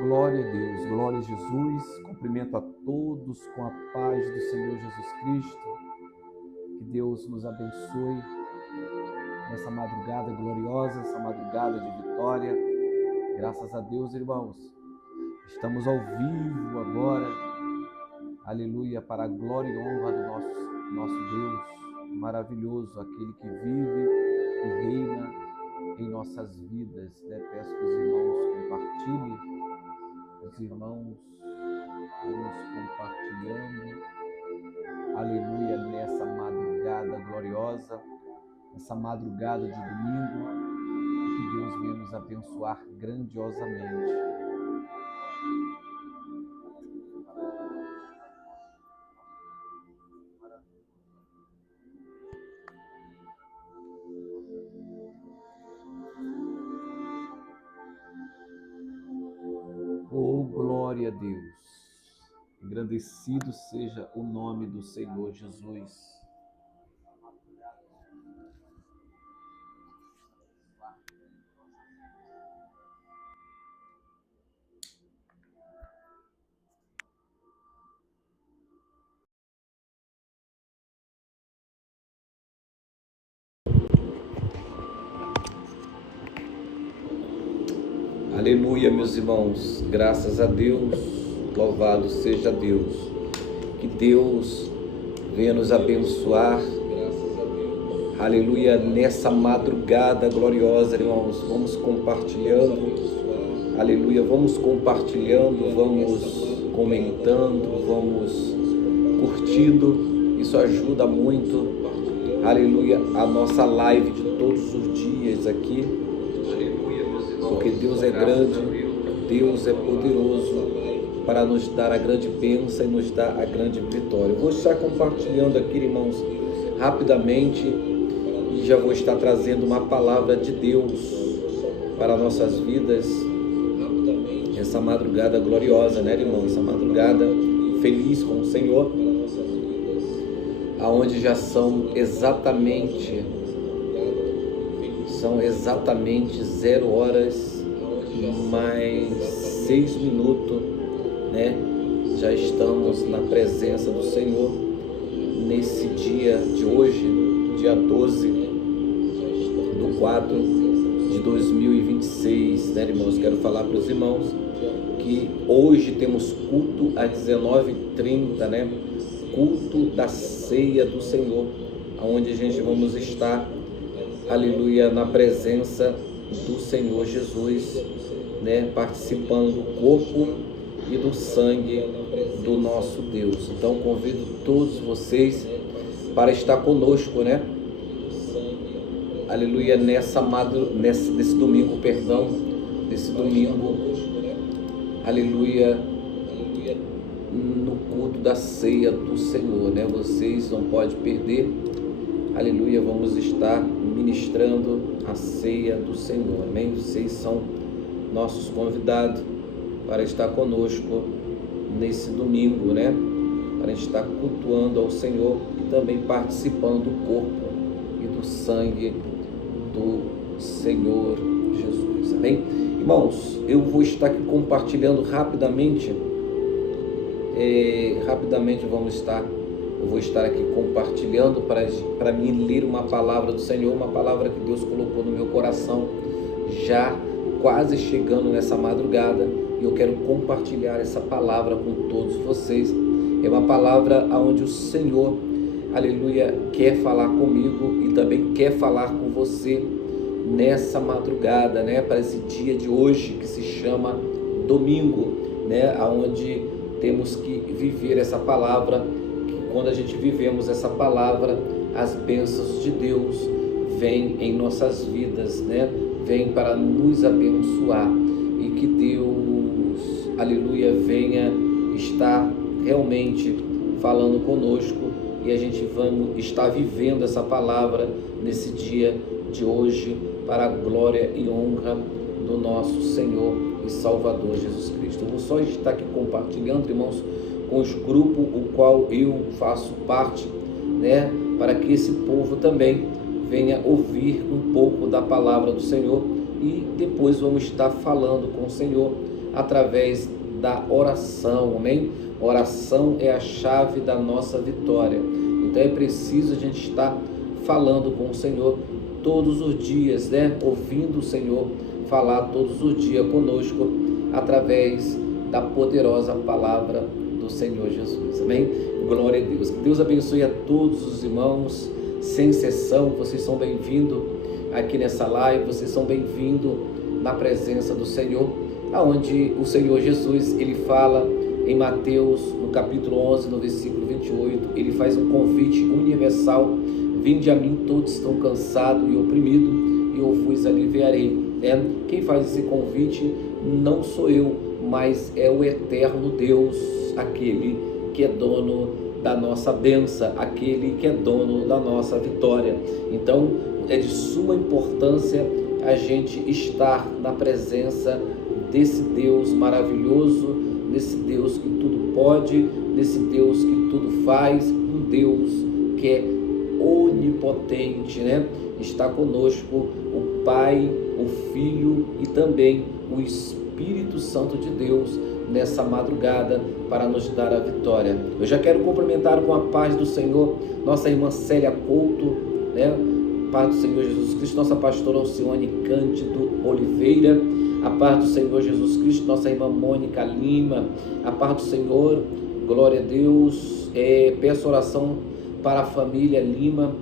Glória a Deus, glória a Jesus. Cumprimento a todos com a paz do Senhor Jesus Cristo. Que Deus nos abençoe nessa madrugada gloriosa, essa madrugada de vitória. Graças a Deus, irmãos. Estamos ao vivo agora. Aleluia, para a glória e honra do nosso Deus maravilhoso, aquele que vive e reina em nossas vidas, né? Peço que os irmãos compartilhem. Os irmãos, vamos compartilhando, aleluia, nessa madrugada gloriosa, nessa madrugada de domingo, e que Deus venha nos abençoar grandiosamente. Oh, glória a Deus! Engrandecido seja o nome do Senhor Jesus. Aleluia, meus irmãos, graças a Deus, louvado seja Deus. Que Deus venha nos abençoar, aleluia, nessa madrugada gloriosa, irmãos. Vamos compartilhando, aleluia, vamos compartilhando, vamos comentando, vamos curtindo. Isso ajuda muito, aleluia, a nossa live de todos os dias aqui, porque Deus é grande, Deus é poderoso para nos dar a grande bênção e nos dar a grande vitória. Eu vou estar compartilhando aqui, irmãos, rapidamente, e já vou estar trazendo uma palavra de Deus para nossas vidas, essa madrugada gloriosa, né, irmão? Essa madrugada feliz com o Senhor, aonde já são exatamente 0 horas mais 6 minutos, né? Já estamos na presença do Senhor nesse dia de hoje, dia 12 de 4 de 2026, né, irmãos? Quero falar para os irmãos que hoje temos culto às 19h30, né? Culto da ceia do Senhor, onde a gente vamos estar, aleluia, na presença do Senhor Jesus, né, participando do corpo e do sangue do nosso Deus. Então convido todos vocês para estar conosco, né, aleluia, nesse domingo, aleluia, no culto da ceia do Senhor, né? Vocês não podem perder, aleluia, vamos estar ministrando a ceia do Senhor, amém? Vocês são nossos convidados para estar conosco nesse domingo, né? Para estar cultuando ao Senhor e também participando do corpo e do sangue do Senhor Jesus, amém? Irmãos, eu vou estar aqui compartilhando rapidamente, eu vou estar aqui compartilhando para mim ler uma palavra do Senhor, uma palavra que Deus colocou no meu coração, já quase chegando nessa madrugada, e eu quero compartilhar essa palavra com todos vocês. É uma palavra onde o Senhor, aleluia, quer falar comigo e também quer falar com você nessa madrugada, né, para esse dia de hoje que se chama domingo, né, onde temos que viver essa palavra. Quando a gente vivemos essa palavra, as bênçãos de Deus vêm em nossas vidas, né? Vêm para nos abençoar, e que Deus, aleluia, venha estar realmente falando conosco, e a gente vamos estar vivendo essa palavra nesse dia de hoje para a glória e honra do nosso Senhor e Salvador Jesus Cristo. Eu vou só estar aqui compartilhando, irmãos, com os grupos o qual eu faço parte, né, para que esse povo também venha ouvir um pouco da palavra do Senhor, e depois vamos estar falando com o Senhor através da oração, amém? Oração é a chave da nossa vitória. Então é preciso a gente estar falando com o Senhor todos os dias, né? Ouvindo o Senhor falar todos os dias conosco através da poderosa palavra do Senhor Jesus, amém? Glória a Deus. Que Deus abençoe a todos os irmãos, sem exceção. Vocês são bem-vindos aqui nessa live, vocês são bem-vindos na presença do Senhor, aonde o Senhor Jesus, ele fala em Mateus, no capítulo 11, no versículo 28, ele faz um convite universal: vinde a mim todos estão cansados e oprimidos, e eu vos aliviarei. Quem faz esse convite não sou eu, mas é o eterno Deus, aquele que é dono da nossa bênção, aquele que é dono da nossa vitória. Então é de suma importância a gente estar na presença desse Deus maravilhoso, desse Deus que tudo pode, desse Deus que tudo faz, um Deus que é onipotente, né? Está conosco o Pai, o Filho e também o Espírito Santo de Deus nessa madrugada para nos dar a vitória. Eu já quero cumprimentar com a paz do Senhor nossa irmã Célia Couto, né? Paz do Senhor Jesus Cristo, nossa pastora Alcione Cândido Oliveira. A paz do Senhor Jesus Cristo, nossa irmã Mônica Lima. A paz do Senhor, glória a Deus. Peço oração para a família Lima,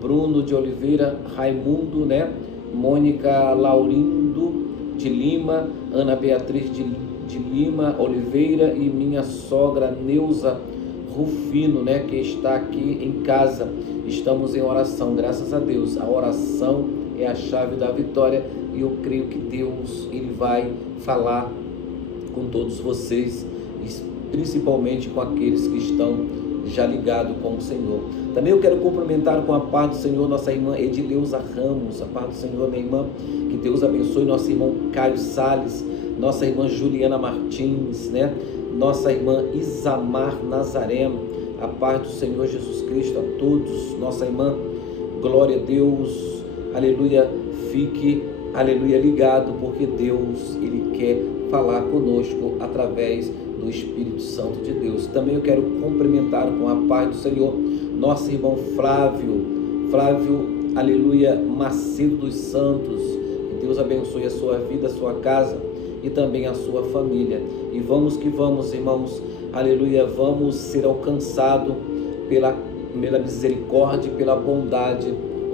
Bruno de Oliveira, Raimundo, né? Mônica Laurindo de Lima, Ana Beatriz de Lima Oliveira e minha sogra Neuza Rufino, né? Que está aqui em casa. Estamos em oração, graças a Deus. A oração é a chave da vitória e eu creio que Deus, ele vai falar com todos vocês, principalmente com aqueles que estão já ligados com o Senhor. Também eu quero cumprimentar com a paz do Senhor nossa irmã Edileuza Ramos. A paz do Senhor, minha irmã, que Deus abençoe. Nosso irmão Caio Salles, nossa irmã Juliana Martins, né? Nossa irmã Isamar Nazareno. A paz do Senhor Jesus Cristo a todos. Nossa irmã, glória a Deus, aleluia. Fique, aleluia, ligado, porque Deus, ele quer falar conosco através do Espírito Santo de Deus. Também eu quero cumprimentar com a paz do Senhor nosso irmão Flávio, aleluia, Macedo dos Santos. Que Deus abençoe a sua vida, a sua casa e também a sua família. E vamos que vamos, irmãos, aleluia, vamos ser alcançados pela misericórdia e pela bondade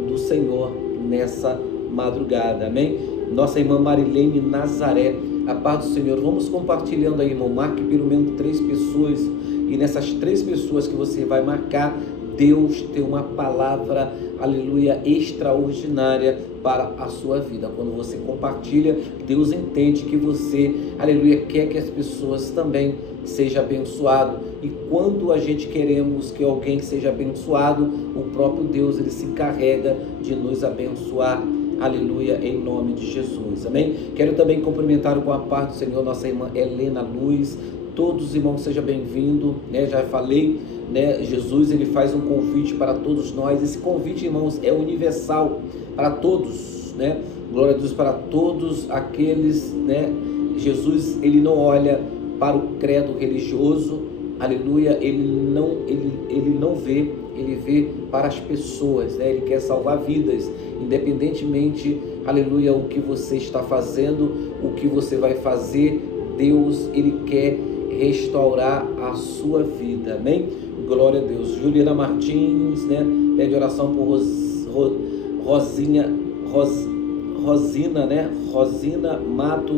do Senhor nessa madrugada, amém? Nossa irmã Marilene Nazaré, a paz do Senhor. Vamos compartilhando aí, irmão. Marque pelo menos 3 pessoas, e nessas 3 pessoas que você vai marcar, Deus tem uma palavra, aleluia, extraordinária para a sua vida. Quando você compartilha, Deus entende que você, aleluia, quer que as pessoas também sejam abençoadas. E quando a gente queremos que alguém seja abençoado, o próprio Deus, ele se encarrega de nos abençoar. Aleluia, em nome de Jesus, amém? Quero também cumprimentar com a paz do Senhor nossa irmã Helena Luz. Todos os irmãos, sejam bem-vindos, né? Já falei, né? Jesus, ele faz um convite para todos nós. Esse convite, irmãos, é universal para todos, né? Glória a Deus, para todos aqueles, né? Jesus, ele não olha para o credo religioso, aleluia, ele não vê, ele vê para as pessoas, né? Ele quer salvar vidas, independentemente, aleluia, o que você está fazendo, o que você vai fazer, Deus, ele quer restaurar a sua vida, amém? Glória a Deus. Juliana Martins, né? Pede oração por Rosina, né? Rosina Mato,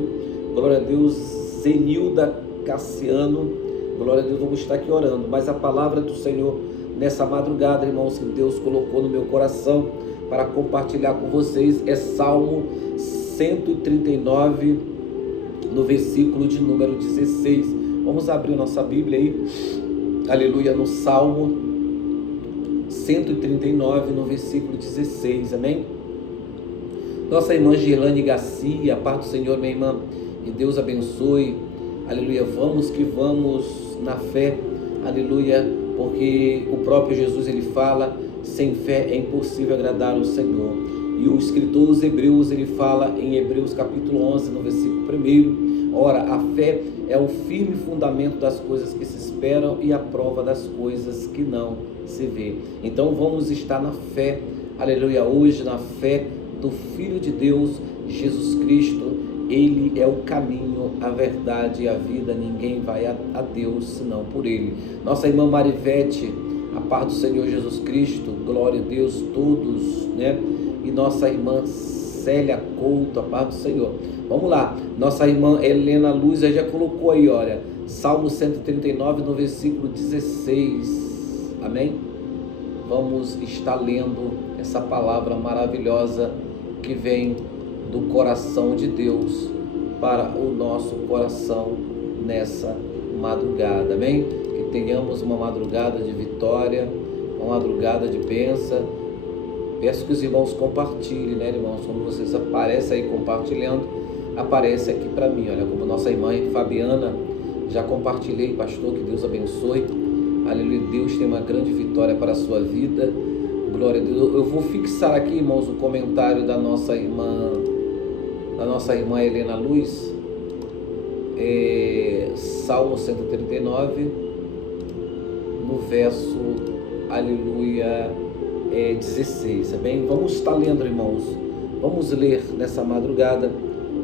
glória a Deus. Zenilda Cassiano, glória a Deus. Vamos estar aqui orando, mas a palavra do Senhor nessa madrugada, irmãos, que Deus colocou no meu coração para compartilhar com vocês é Salmo 139, no versículo de número 16. Vamos abrir nossa Bíblia aí, aleluia, no Salmo 139, no versículo 16, amém? Nossa irmã Girlane Garcia, a paz do Senhor, minha irmã, que Deus abençoe, aleluia. Vamos que vamos na fé, aleluia, porque o próprio Jesus, ele fala, sem fé é impossível agradar o Senhor. E o escritor dos Hebreus, ele fala em Hebreus capítulo 11, no versículo 1, Ora, a fé é o firme fundamento das coisas que se esperam e a prova das coisas que não se vê. Então vamos estar na fé, aleluia, hoje na fé do Filho de Deus, Jesus Cristo. Ele é o caminho, a verdade e a vida. Ninguém vai a Deus senão por Ele. Nossa irmã Marivete, a paz do Senhor Jesus Cristo, glória a Deus, todos, né? E nossa irmã Célia Couto, a paz do Senhor. Vamos lá, nossa irmã Helena Luz já colocou aí, olha, Salmo 139 no versículo 16, amém? Vamos estar lendo essa palavra maravilhosa que vem do coração de Deus para o nosso coração nessa madrugada, amém? Que tenhamos uma madrugada de vitória, uma madrugada de bênção. Peço que os irmãos compartilhem, né, irmãos? Quando vocês aparecem aí compartilhando, aparece aqui para mim, olha, como nossa irmã Fabiana, já compartilhei, pastor, que Deus abençoe, aleluia, Deus tem uma grande vitória para a sua vida, glória a Deus. Eu vou fixar aqui, irmãos, o comentário da nossa irmã Helena Luz, Salmo 139, no verso, aleluia, 16, bem? Vamos estar lendo, irmãos, vamos ler nessa madrugada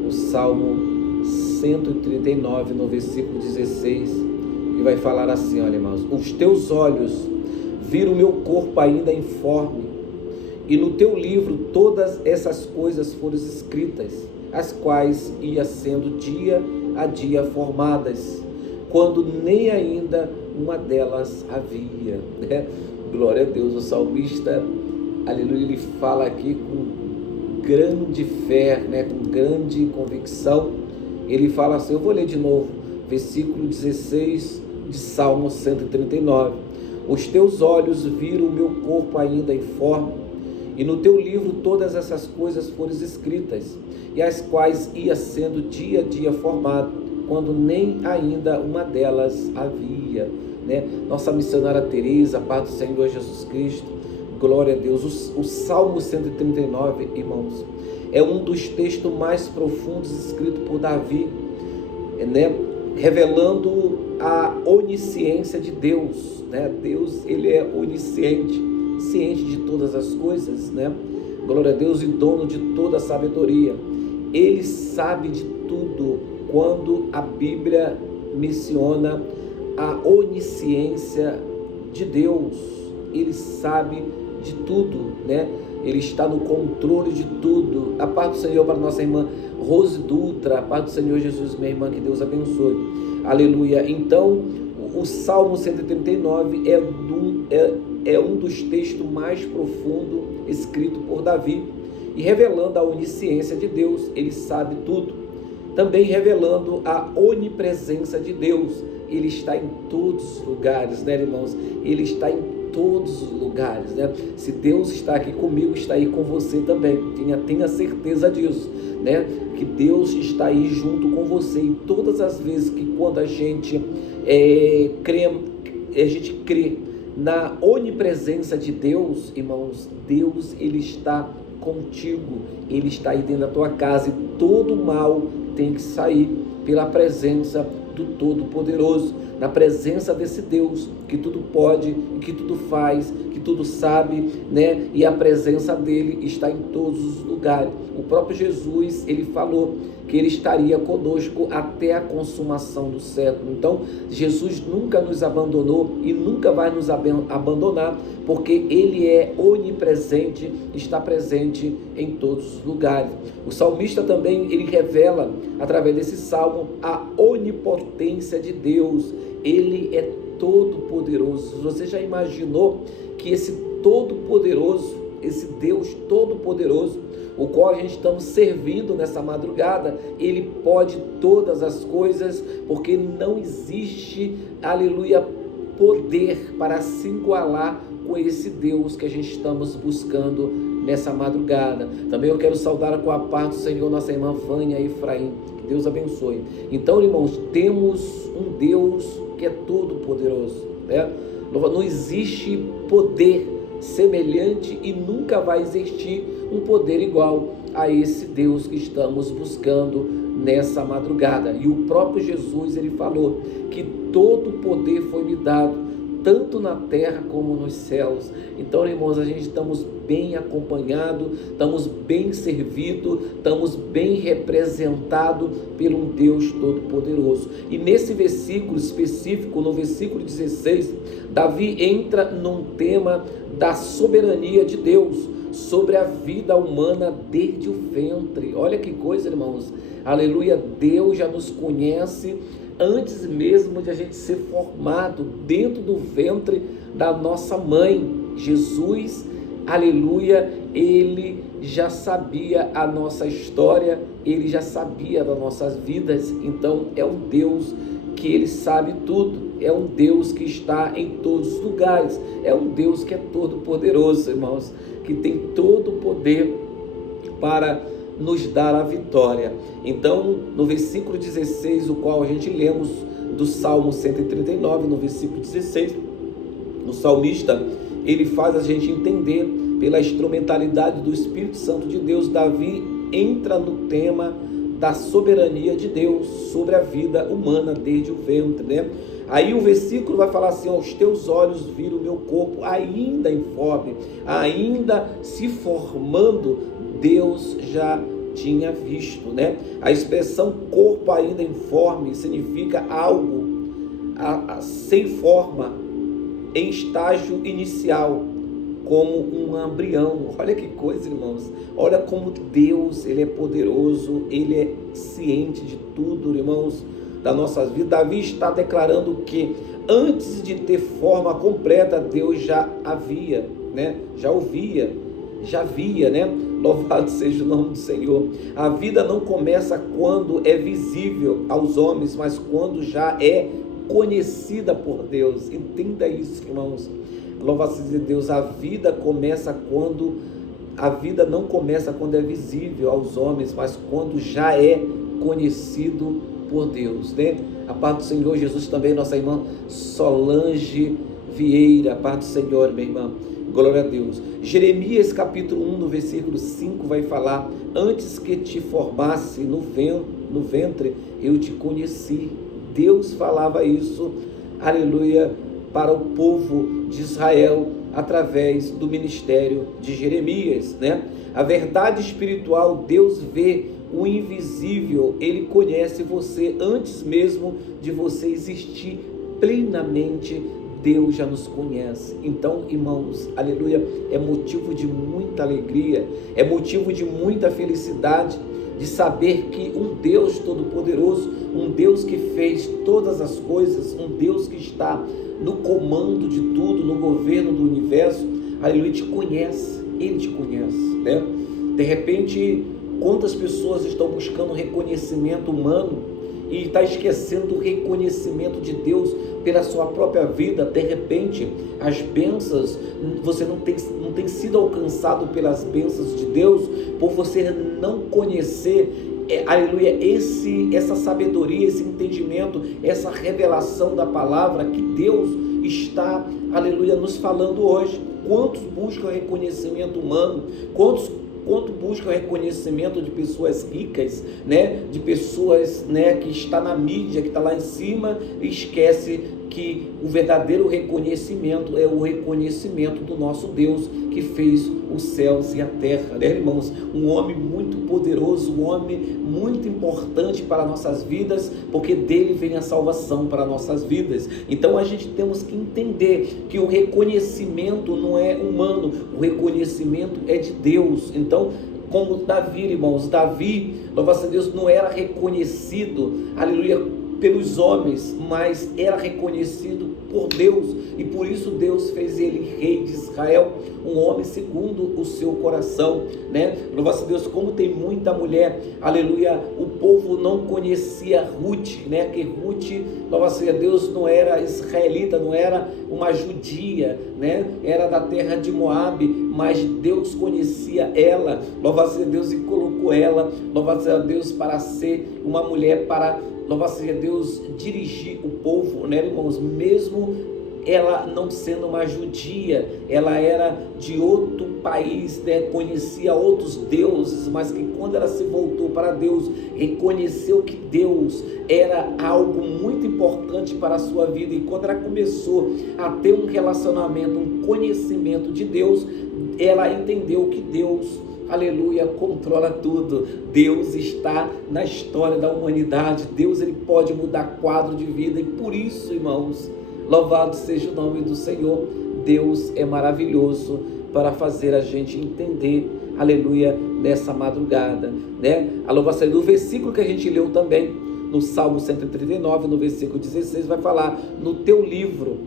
o Salmo 139, no versículo 16, que vai falar assim, olha, irmãos, os teus olhos viram o meu corpo ainda informe, e no teu livro todas essas coisas foram escritas, as quais ia sendo dia a dia formadas, quando nem ainda uma delas havia, né? Glória a Deus. O salmista, aleluia, ele fala aqui com grande fé, né? Com grande convicção. Ele fala assim, eu vou ler de novo, versículo 16 de Salmo 139. Os teus olhos viram o meu corpo ainda informe, e no teu livro todas essas coisas foram escritas, e as quais ia sendo dia a dia formado, quando nem ainda uma delas havia, né? Nossa missionária Teresa, a paz do Senhor Jesus Cristo, glória a Deus. O Salmo 139, irmãos, é um dos textos mais profundos escritos por Davi, né? Revelando a onisciência de Deus, né? Deus, ele é onisciente, ciente de todas as coisas, né? Glória a Deus, e dono de toda a sabedoria. Ele sabe de tudo. Quando a Bíblia menciona a onisciência de Deus, ele sabe de tudo, né? Ele está no controle de tudo. A paz do Senhor para nossa irmã Rose Dutra, a paz do Senhor Jesus, minha irmã, que Deus abençoe, aleluia. Então, o Salmo 139 é um dos textos mais profundos escrito por Davi, e revelando a onisciência de Deus. Ele sabe tudo, também revelando a onipresença de Deus. Ele está em todos os lugares, né, irmãos? Ele está em todos os lugares, né? Se Deus está aqui comigo, está aí com você também. Tenha certeza disso, né? Que Deus está aí junto com você. E todas as vezes que quando a gente crê na onipresença de Deus, irmãos, Deus, ele está contigo, ele está aí dentro da tua casa, e todo mal tem que sair pela presença do Todo-Poderoso, na presença desse Deus que tudo pode, que tudo faz, que tudo sabe, né? E a presença dele está em todos os lugares. O próprio Jesus, ele falou que ele estaria conosco até a consumação do século. Então, Jesus nunca nos abandonou e nunca vai nos abandonar, porque ele é onipresente, está presente em todos os lugares. O salmista também, ele revela, através desse salmo, a onipotência de Deus. Ele é todo-poderoso. Você já imaginou que esse todo-poderoso, esse Deus todo-poderoso, o qual a gente estamos servindo nessa madrugada, ele pode todas as coisas, porque não existe, aleluia, poder para se igualar com esse Deus que a gente estamos buscando nessa madrugada. Também eu quero saudar com a paz do Senhor nossa irmã Vânia Efraim, que Deus abençoe. Então, irmãos, temos um Deus que é todo poderoso, né? Não existe poder semelhante e nunca vai existir um poder igual a esse Deus que estamos buscando nessa madrugada. E o próprio Jesus, ele falou que todo o poder foi me dado, tanto na terra como nos céus. Então, irmãos, a gente estamos bem acompanhados, estamos bem servidos, estamos bem representados por um Deus Todo-Poderoso. E nesse versículo específico, no versículo 16, Davi entra num tema da soberania de Deus sobre a vida humana desde o ventre. Olha que coisa, irmãos. Aleluia, Deus já nos conhece antes mesmo de a gente ser formado dentro do ventre da nossa mãe. Jesus, aleluia, ele já sabia a nossa história, ele já sabia das nossas vidas. Então é um Deus que ele sabe tudo, é um Deus que está em todos os lugares, é um Deus que é todo poderoso, irmãos, que tem todo o poder para nos dar a vitória. Então, no versículo 16, o qual a gente lemos do Salmo 139, no versículo 16, o salmista, ele faz a gente entender, pela instrumentalidade do Espírito Santo de Deus, Davi entra no tema da soberania de Deus sobre a vida humana desde o ventre, né? Aí o versículo vai falar assim: aos teus olhos viram o meu corpo ainda informe, ainda se formando, Deus já tinha visto, né? A expressão corpo ainda informe significa algo sem forma, em estágio inicial, como um embrião. Olha que coisa, irmãos. Olha como Deus, ele é poderoso, ele é ciente de tudo, irmãos, das nossas vidas. Davi está declarando que antes de ter forma completa, Deus já havia, né? Já ouvia, já via, né? Louvado seja o nome do Senhor. A vida não começa quando é visível aos homens, mas quando já é conhecida por Deus. Entenda isso, irmãos. Louvado seja Deus. A vida não começa quando é visível aos homens, mas quando já é conhecido por Deus, né? A paz do Senhor Jesus também, nossa irmã Solange Vieira, a paz do Senhor, minha irmã. Glória a Deus. Jeremias capítulo 1, no versículo 5 vai falar: antes que te formasse no ventre, eu te conheci. Deus falava isso, aleluia, para o povo de Israel, através do ministério de Jeremias, né? A verdade espiritual, Deus vê o invisível, ele conhece você antes mesmo de você existir plenamente. Deus já nos conhece. Então, irmãos, aleluia, é motivo de muita alegria, é motivo de muita felicidade, de saber que um Deus todo-poderoso, um Deus que fez todas as coisas, um Deus que está no comando de tudo, no governo do universo, aleluia, te conhece, ele te conhece, né? De repente, quantas pessoas estão buscando reconhecimento humano e está esquecendo o reconhecimento de Deus pela sua própria vida? De repente, as bênçãos, você não tem sido alcançado pelas bênçãos de Deus, por você não conhecer, aleluia, essa sabedoria, esse entendimento, essa revelação da palavra que Deus está, aleluia, nos falando hoje. Quantos buscam reconhecimento humano? Quanto busca o reconhecimento de pessoas ricas, né? De pessoas, né, que está na mídia, que está lá em cima, e esquece que o verdadeiro reconhecimento é o reconhecimento do nosso Deus, que fez os céus e a terra, né, irmãos? Um homem muito poderoso, um homem muito importante para nossas vidas, porque dele vem a salvação para nossas vidas. Então a gente temos que entender que o reconhecimento não é humano, o reconhecimento é de Deus. Então, como Davi, irmãos, Davi, louvado seja Deus, não era reconhecido, aleluia, pelos homens, mas era reconhecido por Deus, e por isso Deus fez ele rei de Israel, um homem segundo o seu coração, né? Louvado Deus, como tem muita mulher, aleluia, o povo não conhecia Ruth, né? Que Ruth, louvado seja Deus, não era israelita, não era uma judia, né? Era da terra de Moabe, mas Deus conhecia ela, louvado seja Deus, e colocou ela, louvado seja Deus, para ser uma mulher, para, louvado seja Deus, dirigir o povo, né, irmãos? Mesmo ela não sendo uma judia, ela era de outro país, né? Conhecia outros deuses, mas que quando ela se voltou para Deus, reconheceu que Deus era algo muito importante para a sua vida, e quando ela começou a ter um relacionamento, um conhecimento de Deus, ela entendeu que Deus, aleluia, controla tudo. Deus está na história da humanidade. Deus, ele pode mudar quadro de vida, e por isso, irmãos, louvado seja o nome do Senhor. Deus é maravilhoso para fazer a gente entender, aleluia, nessa madrugada, né? A louva seja do versículo que a gente leu também, no Salmo 139, no versículo 16, vai falar: no teu livro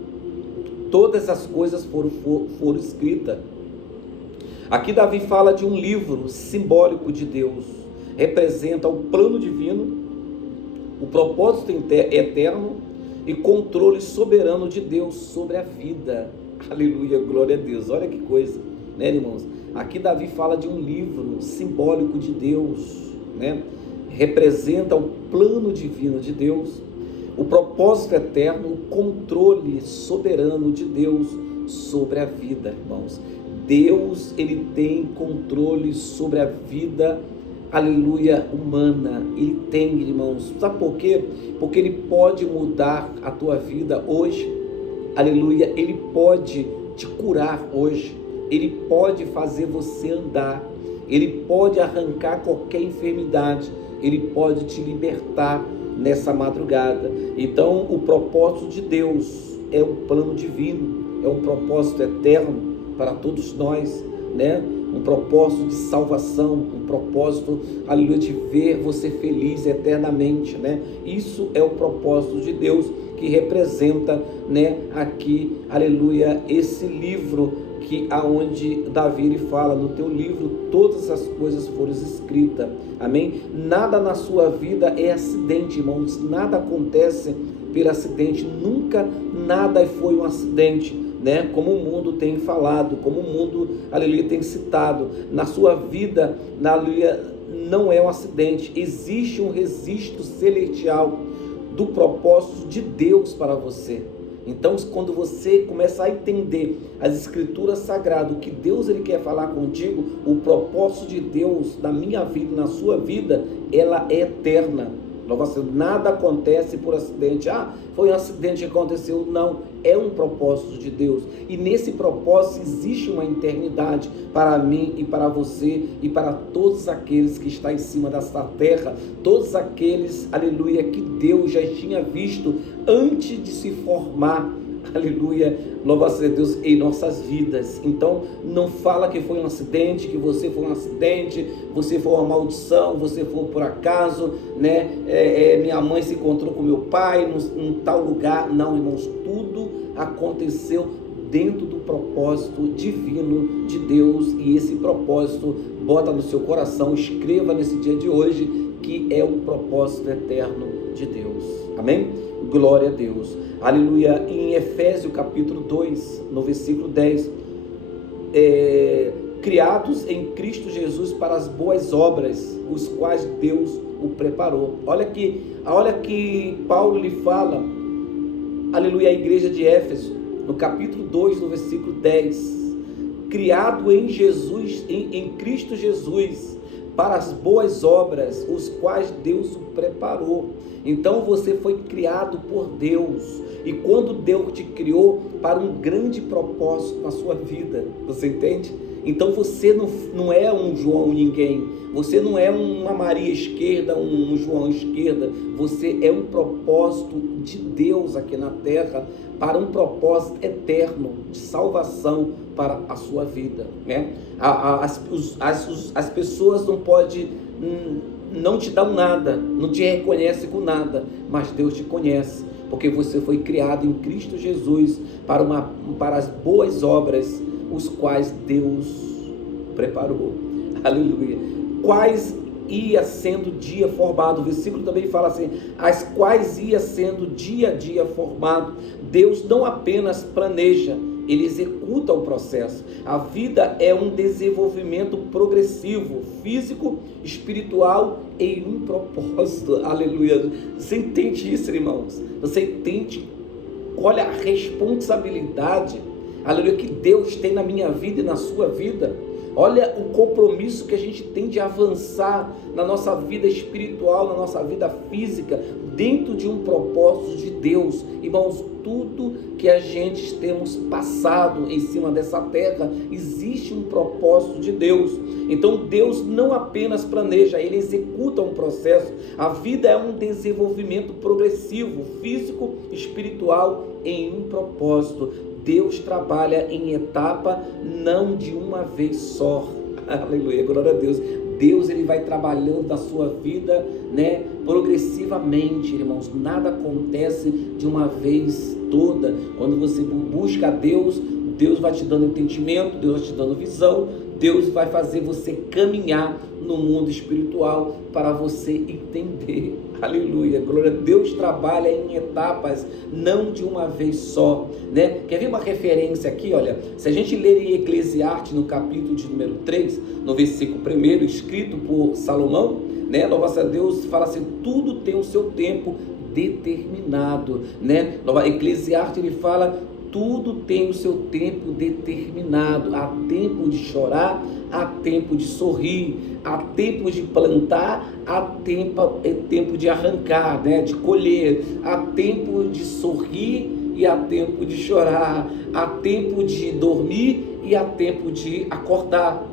todas as coisas foram escritas. Aqui Davi fala de um livro simbólico de Deus, representa o plano divino, o propósito eterno e controle soberano de Deus sobre a vida. Aleluia, glória a Deus. Olha que coisa, né, irmãos? Aqui Davi fala de um livro simbólico de Deus, né? Representa o plano divino de Deus, o propósito eterno, o controle soberano de Deus sobre a vida, irmãos. Deus, ele tem controle sobre a vida, aleluia, humana. Ele tem, irmãos. Sabe por quê? Porque ele pode mudar a tua vida hoje, aleluia. Ele pode te curar hoje, ele pode fazer você andar, ele pode arrancar qualquer enfermidade, ele pode te libertar nessa madrugada. Então, o propósito de Deus é um plano divino, é um propósito eterno para todos nós, né? Um propósito de salvação, um propósito, aleluia, de ver você feliz eternamente, né? Isso é o propósito de Deus, que representa, né, aqui, aleluia, esse livro que aonde Davi ele fala: no teu livro todas as coisas foram escritas. Amém? Nada na sua vida é acidente, irmãos. Nada acontece por acidente. Nunca nada foi um acidente, né? Como o mundo tem falado, como o mundo, aleluia, tem citado. Na sua vida, aleluia, não é um acidente. Existe um registro celestial do propósito de Deus para você. Então, quando você começar a entender as escrituras sagradas, o que Deus ele quer falar contigo, o propósito de Deus na minha vida, na sua vida, ela é eterna. Nada acontece por acidente. Foi um acidente que aconteceu. Não, é um propósito de Deus. E nesse propósito existe uma eternidade para mim e para você e para todos aqueles que estão em cima dessa terra. Todos aqueles, aleluia, que Deus já tinha visto antes de se formar. Aleluia, louva seja Deus, em nossas vidas. Então não fala que foi um acidente, que você foi um acidente, você foi uma maldição, você foi por acaso, né? Minha mãe se encontrou com meu pai num tal lugar. Não, irmãos, tudo aconteceu dentro do propósito divino de Deus, e esse propósito bota no seu coração, escreva nesse dia de hoje que é o propósito eterno de Deus. Amém? Glória a Deus. Aleluia. Em Efésios capítulo 2, no versículo 10, criados em Cristo Jesus para as boas obras, os quais Deus o preparou. Olha que Paulo lhe fala, aleluia, a igreja de Éfeso, no capítulo 2, no versículo 10, criado em Jesus, em Cristo Jesus, para as boas obras, os quais Deus o preparou. Então você foi criado por Deus, e quando Deus te criou para um grande propósito na sua vida, você entende? Então você não é um João ninguém, você não é uma Maria esquerda, um João esquerda, você é um propósito de Deus aqui na terra, para um propósito eterno de salvação para a sua vida, né? As pessoas não podem, não te dão nada, não te reconhecem com nada, mas Deus te conhece, porque você foi criado em Cristo Jesus para as boas obras, os quais Deus preparou. Aleluia. Quais ia sendo dia formado, o versículo também fala assim, as quais ia sendo dia a dia formado. Deus não apenas planeja, ele executa o processo. A vida é um desenvolvimento progressivo, físico, espiritual, em um propósito. Aleluia. Você entende isso, irmãos? Você entende olha a responsabilidade, aleluia, que Deus tem na minha vida e na sua vida. Olha o compromisso que a gente tem de avançar na nossa vida espiritual, na nossa vida física, dentro de um propósito de Deus. Irmãos, tudo que a gente temos passado em cima dessa terra, existe um propósito de Deus. Então Deus não apenas planeja, Ele executa um processo. A vida é um desenvolvimento progressivo, físico, espiritual, em um propósito. Deus trabalha em etapa, não de uma vez só. Aleluia, glória a Deus. Deus, Ele vai trabalhando na sua vida, progressivamente, irmãos. Nada acontece de uma vez toda. Quando você busca a Deus, Deus vai te dando entendimento, Deus vai te dando visão, Deus vai fazer você caminhar no mundo espiritual para você entender. Aleluia, glória a Deus. Trabalha em etapas, não de uma vez só, Quer ver uma referência aqui? Olha, se a gente ler em Eclesiastes, no capítulo de número 3, no versículo 1, escrito por Salomão, Louvado a Deus, fala assim: tudo tem o seu tempo determinado, Eclesiastes, ele fala: tudo tem o seu tempo determinado. Há tempo de chorar, há tempo de sorrir, há tempo de plantar, há tempo de arrancar, de colher, há tempo de sorrir e há tempo de chorar, há tempo de dormir e há tempo de acordar,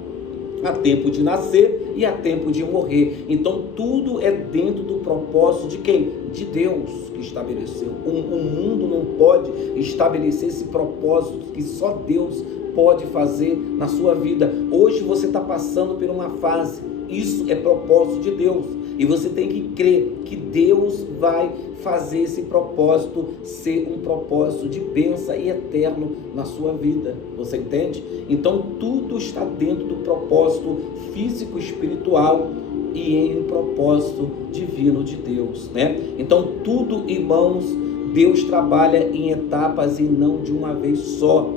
há tempo de nascer e há tempo de morrer. Então tudo é dentro do propósito de quem? De Deus, que estabeleceu. O mundo não pode estabelecer esse propósito que só Deus pode fazer na sua vida. Hoje você está passando por uma fase, isso é propósito de Deus, e você tem que crer que Deus vai fazer esse propósito ser um propósito de bênção e eterno na sua vida. Você entende? Então tudo está dentro do propósito físico, espiritual e em um propósito divino de Deus, Então tudo, irmãos, Deus trabalha em etapas e não de uma vez só,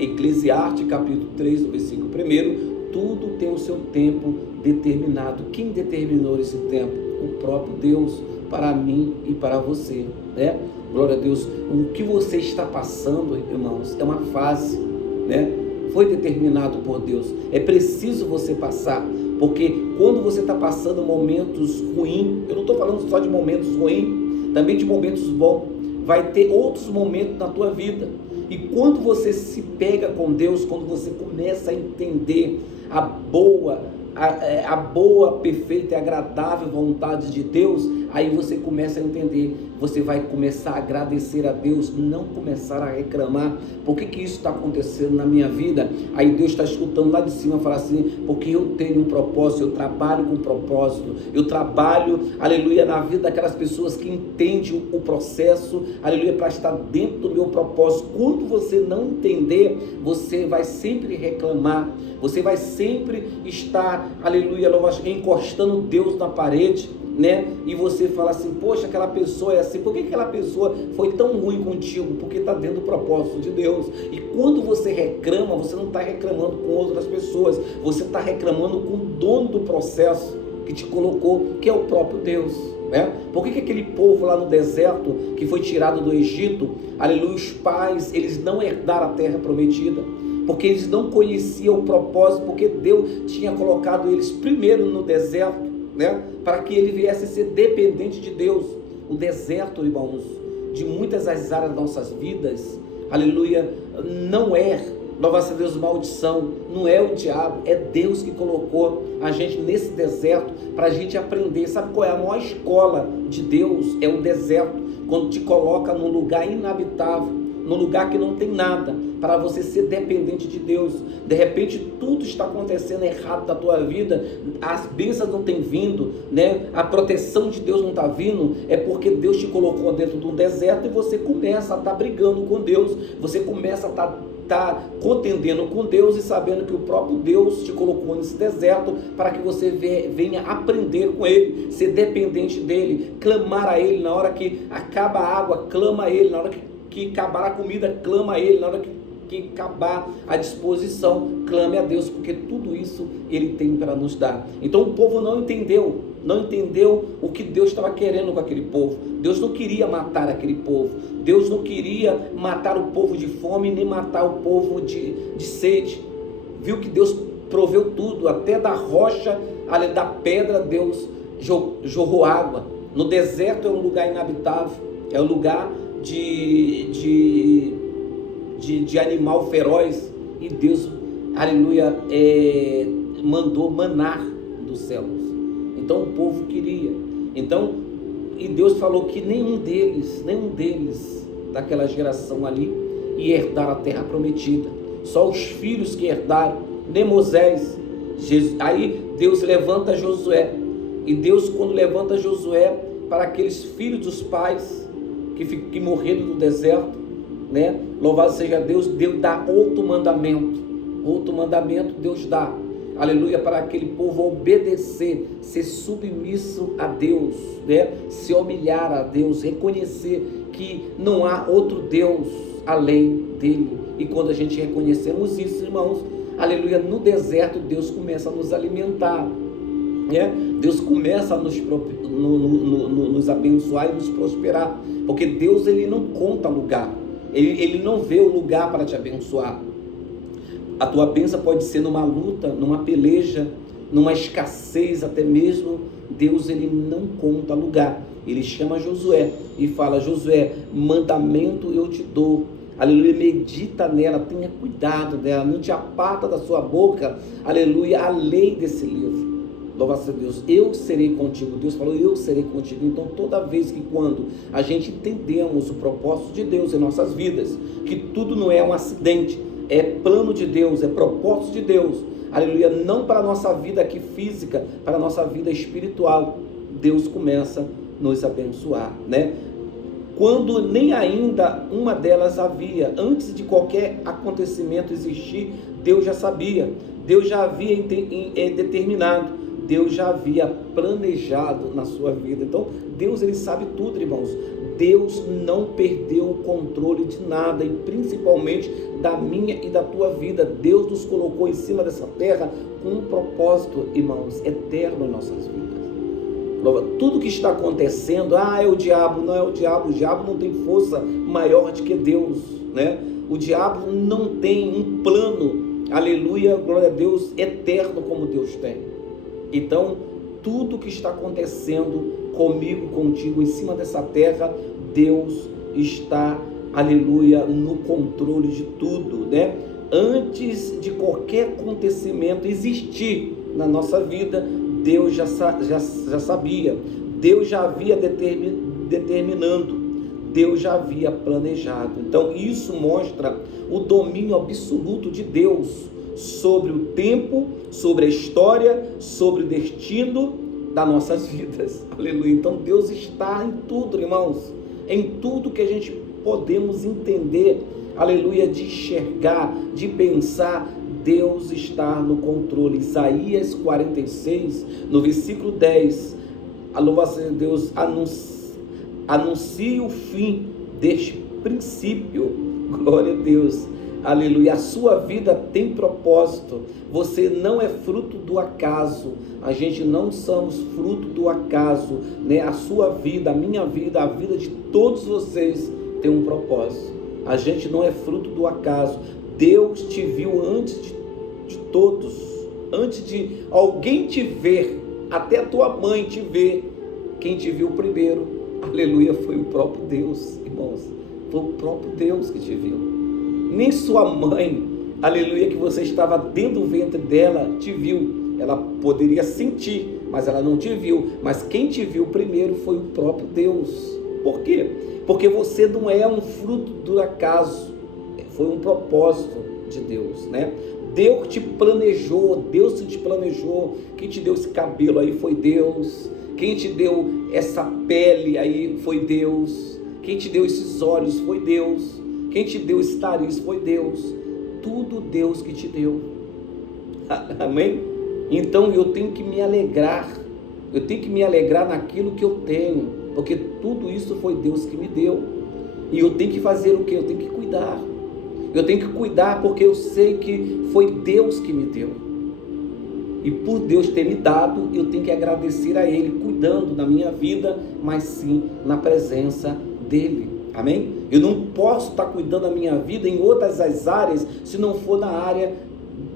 Eclesiastes capítulo 3, no versículo 1, tudo tem o seu tempo determinado. Quem determinou esse tempo? O próprio Deus, para mim e para você, Glória a Deus. O que você está passando, irmãos, é uma fase, Foi determinado por Deus. É preciso você passar, porque quando você está passando momentos ruins, eu não estou falando só de momentos ruins, também de momentos bons, vai ter outros momentos na tua vida. E quando você se pega com Deus, quando você começa a entender a boa, perfeita e agradável vontade de Deus, aí você começa a entender, você vai começar a agradecer a Deus, não começar a reclamar. Por que isso está acontecendo na minha vida? Aí Deus está escutando lá de cima, falar assim: porque eu tenho um propósito, eu trabalho com propósito, eu trabalho, aleluia, na vida daquelas pessoas que entendem o processo, aleluia, para estar dentro do meu propósito. Quando você não entender, você vai sempre reclamar, você vai sempre estar, aleluia, encostando Deus na parede, e você fala assim: poxa, aquela pessoa é assim, por que aquela pessoa foi tão ruim contigo? Porque está dentro do propósito de Deus. E quando você reclama, você não está reclamando com outras pessoas, você está reclamando com o dono do processo que te colocou, que é o próprio Deus. Por que aquele povo lá no deserto, que foi tirado do Egito, aleluia, os pais, eles não herdaram a terra prometida? Porque eles não conheciam o propósito, porque Deus tinha colocado eles primeiro no deserto, para que ele viesse a ser dependente de Deus. O deserto, irmãos, de muitas das áreas das nossas vidas, aleluia, não é, louvado a Deus, maldição, não é o diabo, é Deus que colocou a gente nesse deserto para a gente aprender. Sabe qual é a maior escola de Deus? É o deserto, quando te coloca num lugar inabitável, num lugar que não tem nada, para você ser dependente de Deus. De repente tudo está acontecendo errado na tua vida, as bênçãos não têm vindo, a proteção de Deus não está vindo, é porque Deus te colocou dentro de um deserto e você começa a estar brigando com Deus, você começa a estar contendendo com Deus e sabendo que o próprio Deus te colocou nesse deserto para que você venha aprender com Ele, ser dependente dEle, clamar a Ele na hora que acaba a água, clama a Ele, na hora que acabar a comida, clama a Ele, na hora que acabar a disposição, clame a Deus, porque tudo isso Ele tem para nos dar. Então o povo não entendeu, não entendeu o que Deus estava querendo com aquele povo. Deus não queria matar aquele povo. Deus não queria matar o povo de fome, nem matar o povo de sede. Viu que Deus proveu tudo, até da rocha, além da pedra, Deus jorrou água. No deserto é um lugar inabitável, é um lugar de animal feroz, e Deus, aleluia, mandou manar dos céus. Então o povo queria. Então, e Deus falou que nenhum deles daquela geração ali ia herdar a terra prometida. Só os filhos que herdaram, nem Moisés. Aí Deus levanta Josué. E Deus, quando levanta Josué para aqueles filhos dos pais que morreram no deserto, né? Louvado seja Deus, Deus dá outro mandamento. Outro mandamento Deus dá, aleluia, para aquele povo obedecer, ser submisso a Deus, né? Se humilhar a Deus, reconhecer que não há outro Deus além dele. E quando a gente reconhecemos isso, irmãos, aleluia, no deserto Deus começa a nos alimentar, né? Deus começa a nos abençoar e nos prosperar, porque Deus, ele não conta lugar, ele não vê o lugar para te abençoar. A tua bênção pode ser numa luta, numa peleja, numa escassez até mesmo. Deus, ele não conta lugar. Ele chama Josué e fala: Josué, mandamento eu te dou, aleluia, medita nela, tenha cuidado dela, não te aparta da sua boca, aleluia, a lei desse livro. Louva-se Deus, eu serei contigo. Deus falou: eu serei contigo. Então, toda vez que quando a gente entendemos o propósito de Deus em nossas vidas, que tudo não é um acidente, é plano de Deus, é propósito de Deus, aleluia, não para a nossa vida aqui física, para a nossa vida espiritual, Deus começa a nos abençoar, né? Quando nem ainda uma delas havia, antes de qualquer acontecimento existir, Deus já sabia, Deus já havia determinado, Deus já havia planejado na sua vida. Então, Deus, ele sabe tudo, irmãos. Deus não perdeu o controle de nada, e principalmente da minha e da tua vida. Deus nos colocou em cima dessa terra com um propósito, irmãos, eterno em nossas vidas. Tudo que está acontecendo, é o diabo, não é o diabo não tem força maior do que Deus, né? O diabo não tem um plano, aleluia, glória a Deus, eterno como Deus tem. Então, tudo que está acontecendo comigo, contigo, em cima dessa terra, Deus está, aleluia, no controle de tudo, né? Antes de qualquer acontecimento existir na nossa vida, Deus já sabia, Deus já havia determinando, Deus já havia planejado. Então, isso mostra o domínio absoluto de Deus sobre o tempo, sobre a história, sobre o destino das nossas vidas, aleluia. Então Deus está em tudo, irmãos, em tudo que a gente podemos entender, aleluia, de enxergar, de pensar, Deus está no controle. Isaías 46, no versículo 10, a louvação de Deus, anuncia o fim deste princípio, glória a Deus, aleluia. A sua vida tem propósito, você não é fruto do acaso, a gente não somos fruto do acaso, né? A sua vida, a minha vida, a vida de todos vocês tem um propósito, a gente não é fruto do acaso. Deus te viu antes de todos, antes de alguém te ver, até a tua mãe te ver. Quem te viu primeiro, aleluia, foi o próprio Deus, irmãos, foi o próprio Deus que te viu. Nem sua mãe, aleluia, que você estava dentro do ventre dela, te viu. Ela poderia sentir, mas ela não te viu. Mas quem te viu primeiro foi o próprio Deus. Por quê? Porque você não é um fruto do acaso, foi um propósito de Deus, né? Deus te planejou, quem te deu esse cabelo aí foi Deus, quem te deu essa pele aí foi Deus, quem te deu esses olhos foi Deus, quem te deu esse nariz foi Deus, tudo Deus que te deu, amém? Então eu tenho que me alegrar, naquilo que eu tenho, porque tudo isso foi Deus que me deu, e eu tenho que fazer o que? Eu tenho que cuidar porque eu sei que foi Deus que me deu. E por Deus ter me dado, eu tenho que agradecer a Ele, cuidando da minha vida, mas sim na presença dEle. Amém? Eu não posso estar cuidando da minha vida em outras as áreas, se não for na área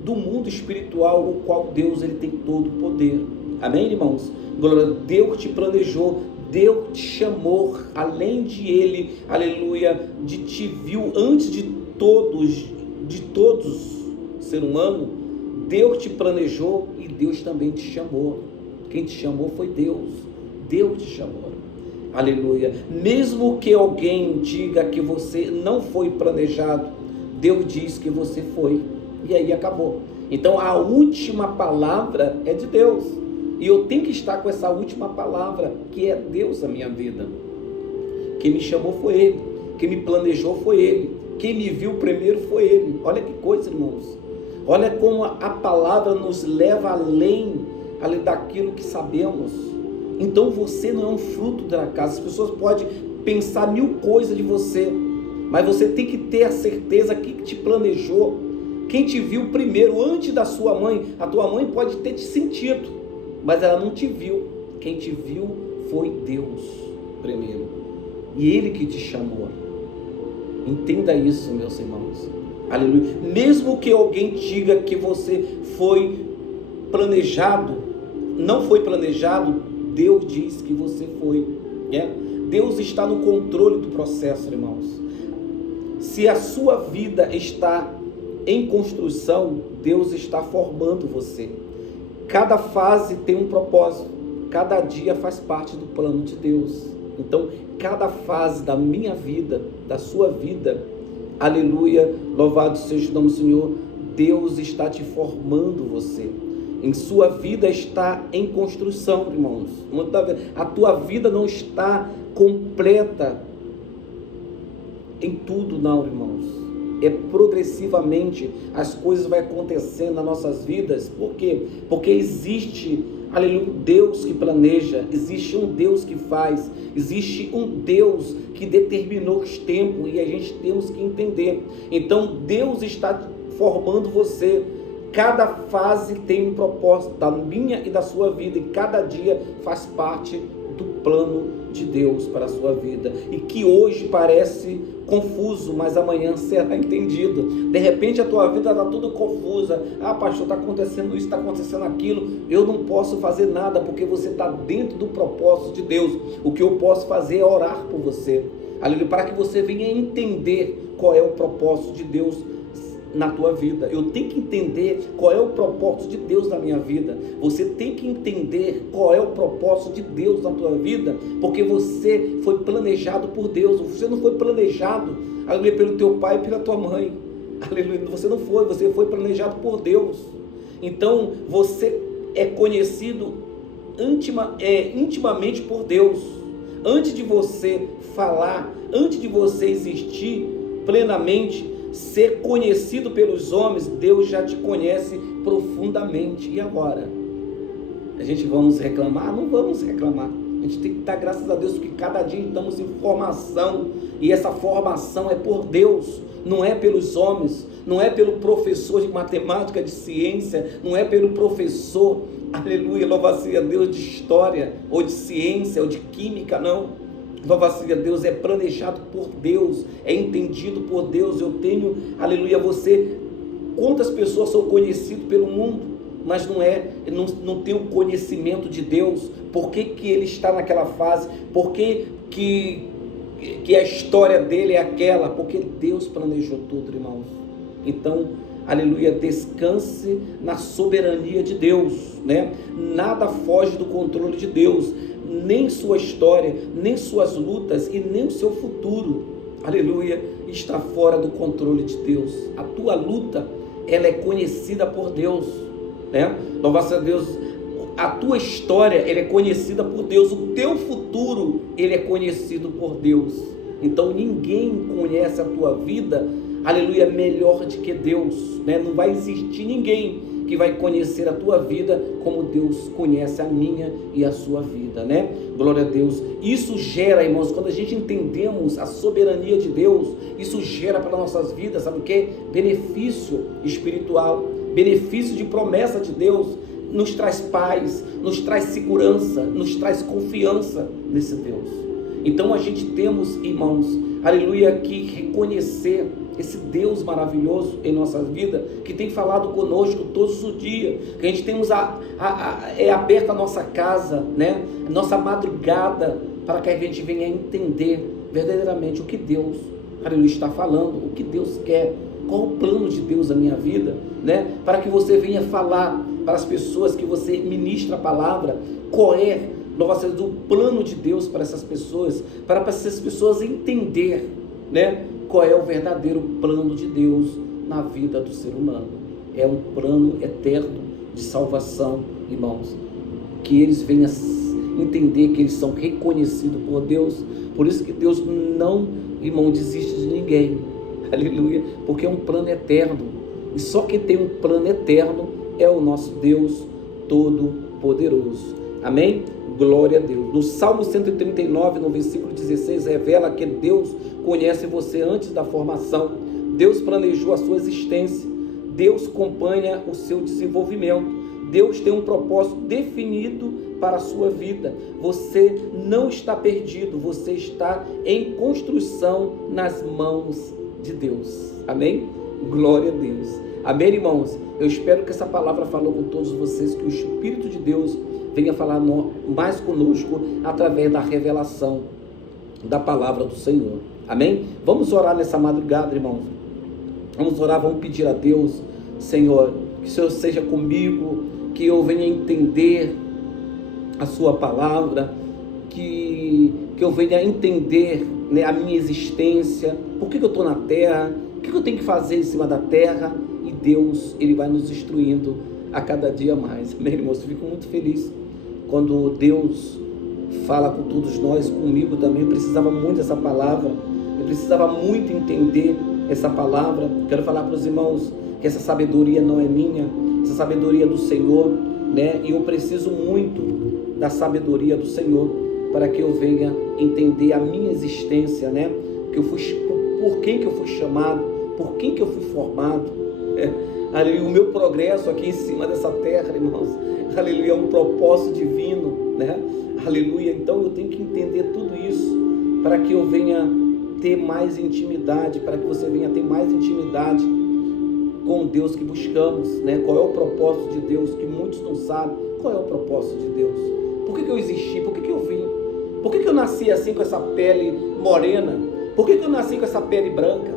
do mundo espiritual, o qual Deus ele tem todo o poder. Amém, irmãos? Glória, Deus te planejou, Deus te chamou, além de Ele, aleluia, de te viu antes de todos, ser humano. Deus te planejou e Deus também te chamou. Quem te chamou foi Deus. Deus te chamou. Aleluia. Mesmo que alguém diga que você não foi planejado, Deus diz que você foi. E aí acabou. Então a última palavra é de Deus. E eu tenho que estar com essa última palavra, que é Deus na minha vida. Quem me chamou foi Ele. Quem me planejou foi Ele. Quem me viu primeiro foi Ele. Olha que coisa, irmãos. Olha como a palavra nos leva além daquilo que sabemos. Então você não é um fruto da casa. As pessoas podem pensar mil coisas de você, mas você tem que ter a certeza que te planejou. Quem te viu primeiro, antes da sua mãe, a tua mãe pode ter te sentido, mas ela não te viu. Quem te viu foi Deus primeiro, e Ele que te chamou. Entenda isso, meus irmãos. Aleluia. Mesmo que alguém diga que você foi planejado, não foi planejado, Deus diz que você foi. Deus está no controle do processo, irmãos. Se a sua vida está em construção, Deus está formando você. Cada fase tem um propósito. Cada dia faz parte do plano de Deus. Então, cada fase da minha vida, da sua vida, aleluia, louvado seja o nome do Senhor, Deus está te formando você. Em sua vida está em construção, irmãos. A tua vida não está completa em tudo, não, irmãos. É progressivamente as coisas vão acontecendo nas nossas vidas. Por quê? Porque existe, aleluia, um Deus que planeja, existe um Deus que faz, existe um Deus que determinou os tempos, e a gente temos que entender. Então Deus está formando você. Cada fase tem um propósito da minha e da sua vida, e cada dia faz parte do plano de Deus para a sua vida, e que hoje parece confuso, mas amanhã será entendido. De repente a tua vida está tudo confusa. Pastor, está acontecendo isso, está acontecendo aquilo, eu não posso fazer nada, porque você está dentro do propósito de Deus. O que eu posso fazer é orar por você, aleluia, para que você venha entender qual é o propósito de Deus na tua vida. Eu tenho que entender qual é o propósito de Deus na minha vida. Você tem que entender qual é o propósito de Deus na tua vida, porque você foi planejado por Deus. Você não foi planejado, aleluia, pelo teu pai e pela tua mãe, aleluia, você não foi, você foi planejado por Deus. Então você é conhecido intimamente por Deus. Antes de você falar, antes de você existir plenamente, ser conhecido pelos homens, Deus já te conhece profundamente. E agora? A gente vamos reclamar? Não vamos reclamar. A gente tem que dar graças a Deus, porque cada dia estamos em formação, e essa formação é por Deus, não é pelos homens, não é pelo professor de matemática, de ciência, não é pelo professor, aleluia, louvado seja Deus, de história, ou de ciência, ou de química, não. Louvado seja Deus, é planejado por Deus, é entendido por Deus. Eu tenho, aleluia, você, quantas pessoas são conhecidas pelo mundo, mas não tem o conhecimento de Deus? Por que ele está naquela fase? Por que a história dele é aquela? Porque Deus planejou tudo, irmãos. Então, aleluia, descanse na soberania de Deus, né? Nada foge do controle de Deus, nem sua história, nem suas lutas e nem o seu futuro, aleluia, está fora do controle de Deus. A tua luta, ela é conhecida por Deus, né? Louvado seja Deus. A tua história, ela é conhecida por Deus. O teu futuro, ele é conhecido por Deus. Então ninguém conhece a tua vida, aleluia, melhor do que Deus, né? Não vai existir ninguém que vai conhecer a tua vida como Deus conhece a minha e a sua vida, né? Glória a Deus. Isso gera, irmãos, quando a gente entendemos a soberania de Deus, isso gera para nossas vidas, sabe o que? Benefício espiritual, benefício de promessa de Deus. nos traz paz, nos traz segurança, nos traz confiança nesse Deus. Então a gente temos, irmãos, aleluia, que reconhecer esse Deus maravilhoso em nossa vida, que tem falado conosco todos os dias, que a gente temos aberta a nossa casa, né? Nossa madrugada, para que a gente venha entender verdadeiramente o que Deus, aleluia, está falando, o que Deus quer, qual o plano de Deus na minha vida, né? Para que você venha falar para as pessoas que você ministra a palavra, qual é, o plano de Deus para essas pessoas, para essas pessoas entender, né? Qual é o verdadeiro plano de Deus na vida do ser humano. É um plano eterno de salvação, irmãos, que eles venham entender que eles são reconhecidos por Deus. Por isso que Deus não, irmão, desiste de ninguém, aleluia, porque é um plano eterno, e só quem tem um plano eterno é o nosso Deus Todo-Poderoso, amém? Glória a Deus. No Salmo 139, no versículo 16, revela que Deus conhece você antes da formação, Deus planejou a sua existência, Deus acompanha o seu desenvolvimento, Deus tem um propósito definido para a sua vida. Você não está perdido, você está em construção nas mãos de Deus, amém? Glória a Deus, amém, irmãos? Eu espero que essa palavra falou com todos vocês, que o Espírito de Deus venha falar mais conosco através da revelação da palavra do Senhor, amém? Vamos orar nessa madrugada, irmãos. Vamos orar, vamos pedir a Deus, Senhor, que o Senhor seja comigo, que eu venha entender a sua palavra, que eu venha entender, né, a minha existência, por que eu estou na terra, o que eu tenho que fazer em cima da terra, e Deus, Ele vai nos instruindo a cada dia mais, amém, irmãos? Eu fico muito feliz quando Deus fala com todos nós, comigo também. Eu precisava muito dessa palavra, eu precisava muito entender essa palavra. Quero falar para os irmãos que essa sabedoria não é minha, essa sabedoria é do Senhor, né? E eu preciso muito da sabedoria do Senhor para que eu venha entender a minha existência, né? Que eu fui, por quem que eu fui chamado, por quem que eu fui formado, aleluia, o meu progresso aqui em cima dessa terra, irmãos, aleluia, é um propósito divino, né? Aleluia. Então eu tenho que entender tudo isso para que eu venha ter mais intimidade, para que você venha ter mais intimidade com Deus que buscamos, né? Qual é o propósito de Deus, que muitos não sabem. Qual é o propósito de Deus? Por que eu existi? Por que eu vim? Por que eu nasci assim com essa pele morena? Por que eu nasci com essa pele branca?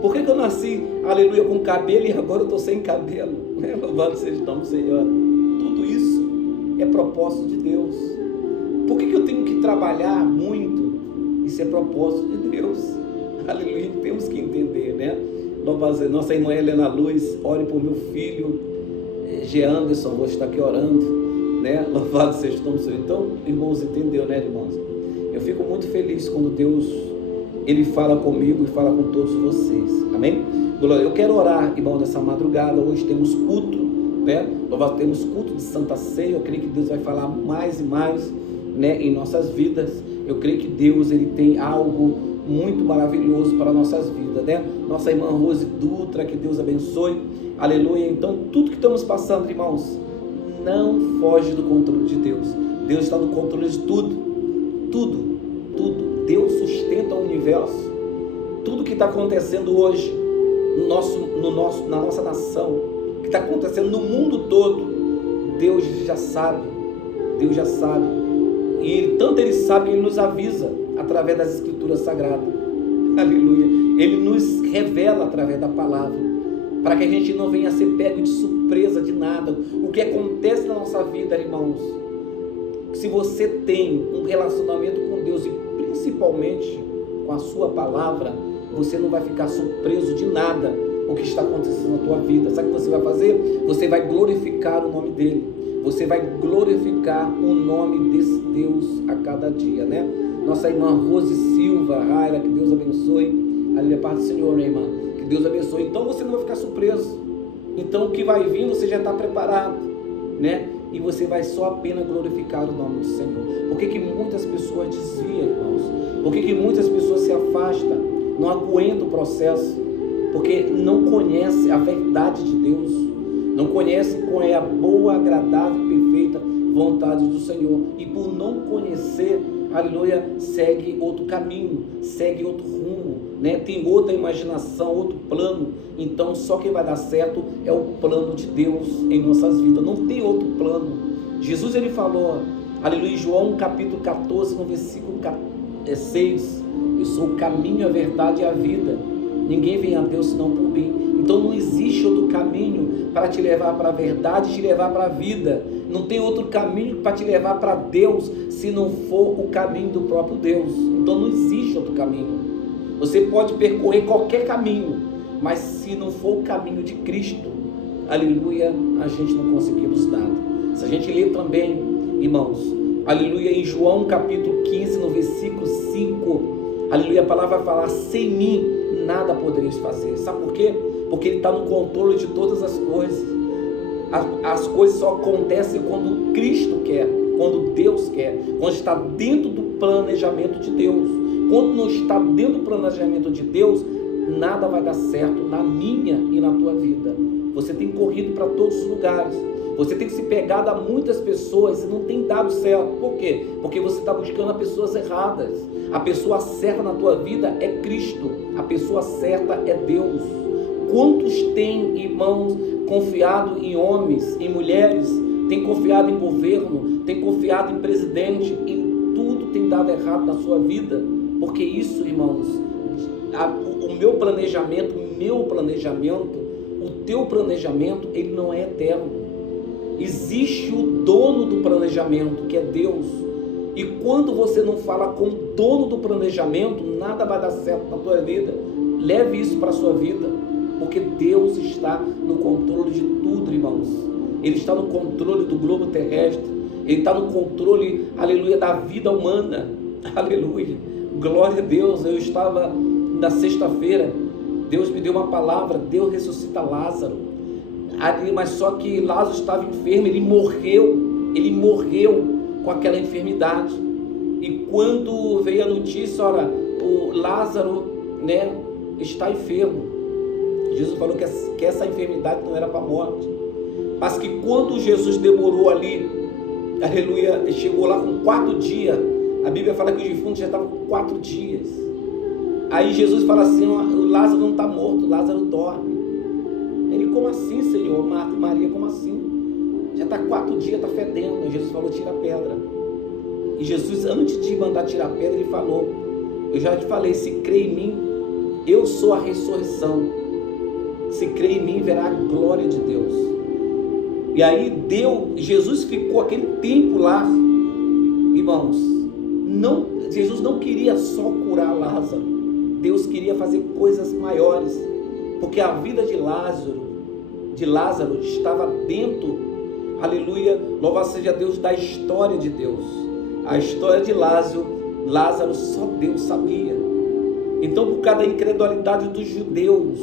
Por que eu nasci, aleluia, com cabelo e agora eu estou sem cabelo? Né? Louvado seja o nome do Senhor. Tudo isso é propósito de Deus. Por que eu tenho que trabalhar muito? Isso é propósito de Deus. Aleluia, temos que entender, né? Nossa irmã Helena Luz, ore por meu filho G. Anderson, vou estar aqui orando, né? Louvado seja o nome do Senhor. Então, irmãos, entendeu, né, irmãos? Eu fico muito feliz quando Deus, Ele fala comigo e fala com todos vocês, amém? Eu quero orar, irmão, nessa madrugada. Hoje temos culto, né? Temos culto de Santa Ceia. Eu creio que Deus vai falar mais e mais, né, em nossas vidas. Eu creio que Deus, Ele tem algo muito maravilhoso para nossas vidas, né? Nossa irmã Rose Dutra, que Deus abençoe, aleluia. Então, tudo que estamos passando, irmãos, não foge do controle de Deus. Deus está no controle de tudo, tudo. Deus sustenta o universo. Tudo que está acontecendo hoje na nossa nação, que está acontecendo no mundo todo, Deus já sabe. E tanto Ele sabe que Ele nos avisa através das Escrituras Sagradas, aleluia. Ele nos revela através da palavra, para que a gente não venha a ser pego de surpresa de nada. O que acontece na nossa vida, irmãos, se você tem um relacionamento com Deus, e principalmente com a sua palavra, você não vai ficar surpreso de nada o que está acontecendo na tua vida. Sabe o que você vai fazer? Você vai glorificar o nome dEle. Você vai glorificar o nome desse Deus a cada dia, né? Nossa irmã Rose Silva, ela, que Deus abençoe. Ali é parte do Senhor, né, irmã? Que Deus abençoe. Então você não vai ficar surpreso. Então o que vai vir, você já está preparado, né? E você vai só apenas glorificar o nome do Senhor. Por que muitas pessoas desviam, irmãos? Por que muitas pessoas se afastam? Não aguentam o processo? Porque não conhecem a verdade de Deus. não conhece qual é a boa, agradável e perfeita vontade do Senhor, e por não conhecer, aleluia, segue outro caminho, segue outro rumo, né? Tem outra imaginação, outro plano. Então só quem vai dar certo é o plano de Deus em nossas vidas, não tem outro plano. Jesus, ele falou, aleluia, em João capítulo 14, no versículo 6, eu sou o caminho, a verdade e a vida, ninguém vem a Deus senão por mim. Então não existe outro caminho para te levar para a verdade e te levar para a vida. Não tem outro caminho para te levar para Deus se não for o caminho do próprio Deus. Então não existe outro caminho. Você pode percorrer qualquer caminho, mas se não for o caminho de Cristo, aleluia, a gente não conseguimos nada. Se a gente ler também, irmãos, aleluia, em João capítulo 15, no versículo 5, aleluia, a palavra vai falar, sem mim nada podereis fazer. Sabe por quê? Porque ele está no controle de todas as coisas. As coisas só acontecem quando Cristo quer, quando Deus quer, quando está dentro do planejamento de Deus. Quando não está dentro do planejamento de Deus, nada vai dar certo na minha e na tua vida. Você tem corrido para todos os lugares, você tem se pegado a muitas pessoas e não tem dado certo. Por quê? Porque você está buscando as pessoas erradas. A pessoa certa na tua vida é Cristo, a pessoa certa é Deus. Quantos têm, irmãos, confiado em homens, em mulheres, tem confiado em governo, tem confiado em presidente, em tudo tem dado errado na sua vida? Porque isso, irmãos, o meu planejamento, o teu planejamento, ele não é eterno. Existe o dono do planejamento, que é Deus. E quando você não fala com o dono do planejamento, nada vai dar certo na tua vida. Leve isso para a sua vida, porque Deus está no controle de tudo, irmãos. Ele está no controle do globo terrestre, Ele está no controle, aleluia, da vida humana, aleluia, glória a Deus. Eu estava na sexta-feira, Deus me deu uma palavra, Deus ressuscita Lázaro, mas só que Lázaro estava enfermo, ele morreu com aquela enfermidade. E quando veio a notícia, olha, o Lázaro, né, está enfermo, Jesus falou que essa enfermidade não era para a morte, mas que quando Jesus demorou ali, aleluia, chegou lá com 4 dias, a Bíblia fala que o defunto já estava com 4 dias, aí Jesus fala assim, o Lázaro não está morto, Lázaro dorme. Ele, como assim, Senhor? Marta e Maria, como assim? Já está 4 dias, está fedendo. Jesus falou, tira a pedra. E Jesus, antes de mandar tirar a pedra, ele falou, eu já te falei, se crê em mim, eu sou a ressurreição. Se crê em mim, verá a glória de Deus. E aí Jesus ficou aquele tempo lá, irmãos. Jesus não queria só curar Lázaro. Deus queria fazer coisas maiores, porque a vida de Lázaro estava dentro, aleluia, louvado seja Deus, da história de Deus. A história de Lázaro só Deus sabia. Então, por causa da incredulidade dos judeus,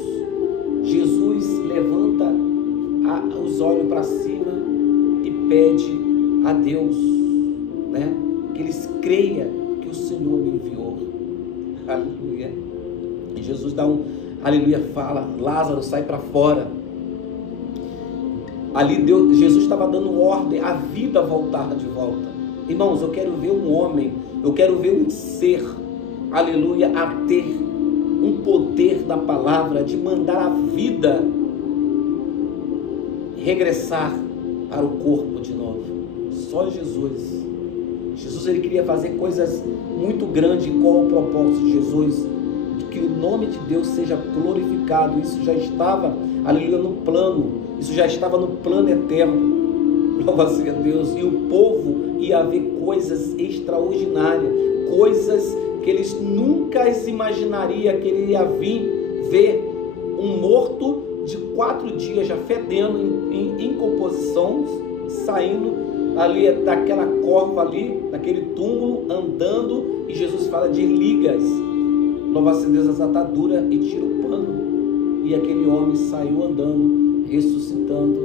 Jesus levanta os olhos para cima e pede a Deus, né, que eles creiam que o Senhor me enviou. Aleluia. E Jesus dá aleluia, fala, Lázaro, sai para fora. Ali Jesus estava dando ordem, a vida voltar de volta. Irmãos, eu quero ver um homem, eu quero ver um ser, aleluia, a ter um poder da palavra, de mandar a vida regressar para o corpo de novo. Só Jesus. Jesus, ele queria fazer coisas muito grandes. Qual o propósito de Jesus? Que o nome de Deus seja glorificado. Isso já estava, aleluia, no plano. Isso já estava no plano eterno. Louvado seja Deus. E o povo ia ver coisas extraordinárias, coisas que eles nunca imaginariam, que ele ia ver um morto de 4 dias já fedendo em composição, saindo ali daquela cova ali, daquele túmulo, andando, e Jesus fala de ligas, louvado seja Deus, as ataduras, e tira o pano, e aquele homem saiu andando, ressuscitando,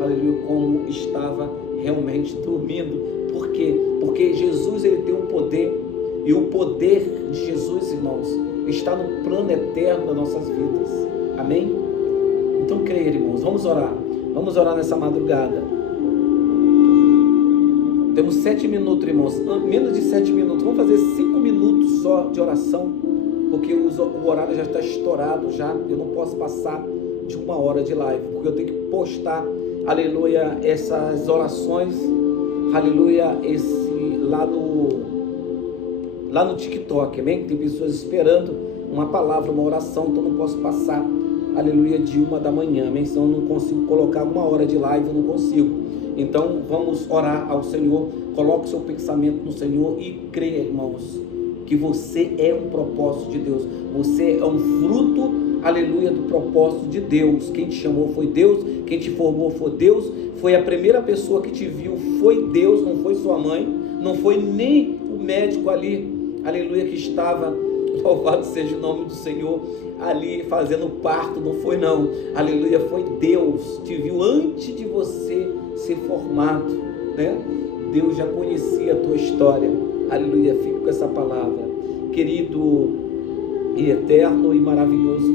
aleluia, como estava realmente dormindo. Por quê? Porque Jesus, ele tem um poder, e o poder de Jesus, irmãos, está no plano eterno das nossas vidas. Amém? Então creia, irmãos, vamos orar. Vamos orar nessa madrugada. Temos 7 minutos, irmãos, menos de 7 minutos. Vamos fazer 5 minutos só de oração, porque o horário já está estourado já. Eu não posso passar de 1 hora de live, porque eu tenho que postar, aleluia, essas orações, aleluia, lá no TikTok, amém? Tem pessoas esperando uma palavra, uma oração, então não posso passar, aleluia, de 1 da manhã, amém? Senão eu não consigo colocar 1 hora de live, eu não consigo. Então vamos orar ao Senhor. Coloque o seu pensamento no Senhor e creia, irmãos, que você é um propósito de Deus. Você é um fruto, aleluia, do propósito de Deus. Quem te chamou foi Deus, quem te formou foi Deus, foi a primeira pessoa que te viu foi Deus, não foi sua mãe, não foi nem o médico ali, aleluia, que estava, louvado seja o nome do Senhor, ali fazendo parto, não foi não, aleluia, foi Deus, te viu antes de você ser formado, né? Deus já conhecia a tua história, aleluia. Fique com essa palavra, querido e eterno e maravilhoso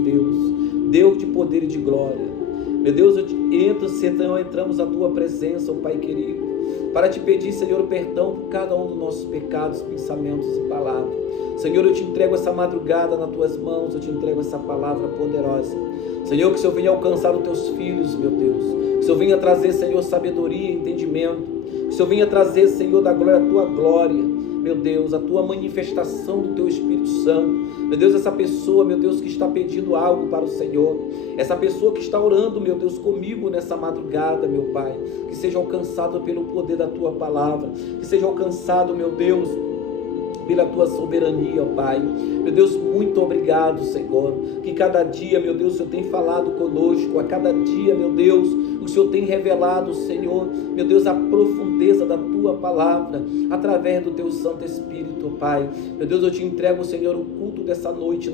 Deus de poder e de glória, meu Deus, entramos na tua presença, ó Pai querido, para te pedir, Senhor, perdão por cada um dos nossos pecados, pensamentos e palavras. Senhor, eu te entrego essa madrugada nas tuas mãos, eu te entrego essa palavra poderosa. Senhor, que o Senhor venha alcançar os teus filhos, meu Deus. Que o Senhor venha trazer, Senhor, sabedoria e entendimento. Que o Senhor venha trazer, Senhor, da glória, a tua glória, meu Deus, a tua manifestação do teu Espírito Santo. Meu Deus, essa pessoa, meu Deus, que está pedindo algo para o Senhor, essa pessoa que está orando, meu Deus, comigo nessa madrugada, meu Pai, que seja alcançado pelo poder da tua palavra, que seja alcançado, meu Deus, pela tua soberania, ó Pai. Meu Deus, muito obrigado, Senhor, que cada dia, meu Deus, o Senhor tem falado conosco, a cada dia, meu Deus, o Senhor tem revelado, Senhor, meu Deus, a profundeza da tua palavra, através do teu Santo Espírito, ó Pai. Meu Deus, eu te entrego, Senhor, o culto dessa noite,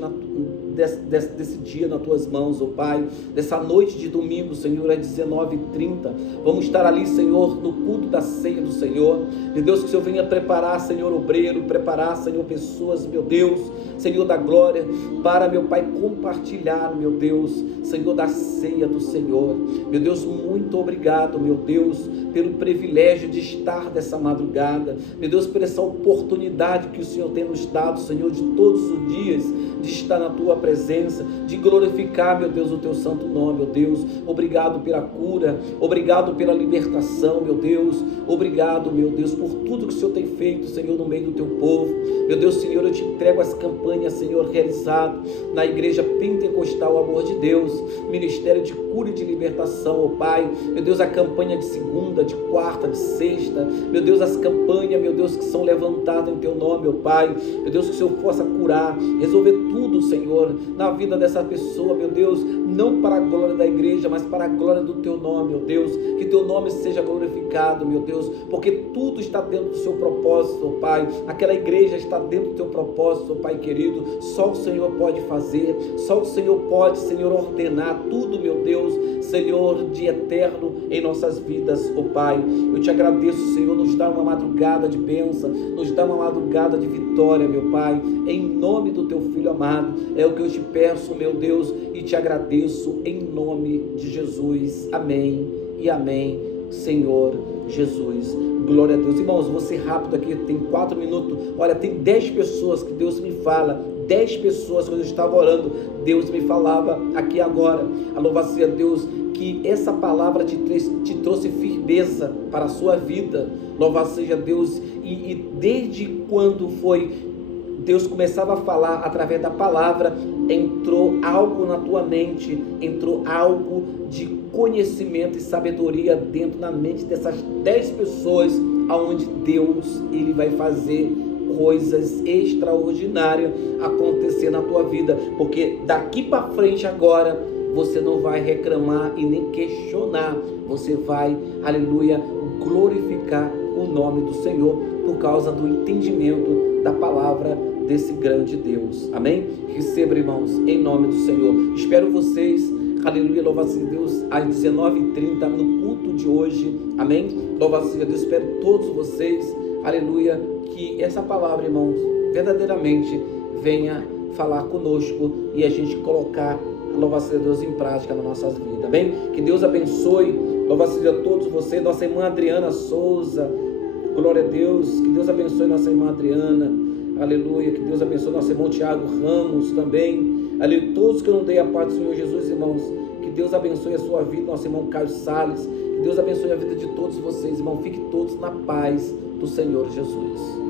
desse dia nas tuas mãos, ó Pai, dessa noite de domingo, Senhor, às 19h30, vamos estar ali, Senhor, no culto da ceia do Senhor. Meu Deus, que o Senhor venha preparar, Senhor, obreiro, preparar, Senhor, pessoas, meu Deus, Senhor da glória, para, meu Pai, compartilhar, meu Deus, Senhor, da ceia do Senhor. Meu Deus, muito obrigado, meu Deus, pelo privilégio de estar dessa madrugada, meu Deus, por essa oportunidade que o Senhor tem nos dado, Senhor, de todos os dias, de estar na tua presença, de glorificar, meu Deus, o teu santo nome, meu Deus. Obrigado pela cura, obrigado pela libertação, meu Deus, obrigado, meu Deus, por tudo que o Senhor tem feito, Senhor, no meio do teu povo. Meu Deus, Senhor, eu te entrego as campanhas, Senhor, realizado na Igreja Pentecostal Amor de Deus, Ministério de Cura e de Libertação, ó Pai. Meu Deus, a campanha de segunda, de quarta, de sexta, meu Deus, as campanhas, meu Deus, que são levantadas em teu nome, ó Pai. Meu Deus, que o Senhor possa curar, resolver tudo, Senhor, na vida dessa pessoa, meu Deus, não para a glória da igreja, mas para a glória do teu nome, meu Deus, que teu nome seja glorificado, meu Deus, porque tudo está dentro do seu propósito, ó Pai. Aquela igreja está dentro do teu propósito, ó Pai querido. Só o Senhor pode fazer, só o Senhor pode, Senhor, ordenar tudo, meu Deus, Senhor, de eterno em nossas vidas, ó Pai. Eu te agradeço, Senhor, nos dá uma madrugada de bênção, nos dá uma madrugada de vitória, meu Pai, em nome do teu Filho amado. É o que eu te peço, meu Deus, e te agradeço em nome de Jesus. Amém e amém, Senhor Jesus. Glória a Deus. Irmãos, vou ser rápido aqui, tem 4 minutos. Olha, tem 10 pessoas que Deus me fala, 10 pessoas, quando eu estava orando, Deus me falava aqui agora. Louvado seja Deus, que essa palavra te trouxe firmeza para a sua vida. Louvado seja Deus. E desde quando foi Deus começava a falar através da palavra, entrou algo na tua mente, entrou algo de conhecimento e sabedoria dentro da mente dessas 10 pessoas, aonde Deus, Ele vai fazer coisas extraordinárias acontecer na tua vida, porque daqui para frente agora, você não vai reclamar e nem questionar, você vai, aleluia, glorificar o nome do Senhor, por causa do entendimento da palavra desse grande Deus. Amém? Receba, irmãos, em nome do Senhor. Espero vocês, aleluia, louvado seja Deus, às 19h30 no culto de hoje. Amém? Louvado seja Deus, espero todos vocês, aleluia, que essa palavra, irmãos, verdadeiramente venha falar conosco e a gente colocar, louvado seja Deus, em prática nas nossas vidas, amém? Que Deus abençoe, louvado seja todos vocês, nossa irmã Adriana Souza, glória a Deus, que Deus abençoe nossa irmã Adriana, aleluia, que Deus abençoe nosso irmão Tiago Ramos também, aleluia, todos que eu não dei a paz do Senhor Jesus, irmãos, que Deus abençoe a sua vida, nosso irmão Caio Salles, que Deus abençoe a vida de todos vocês, irmão, fiquem todos na paz do Senhor Jesus.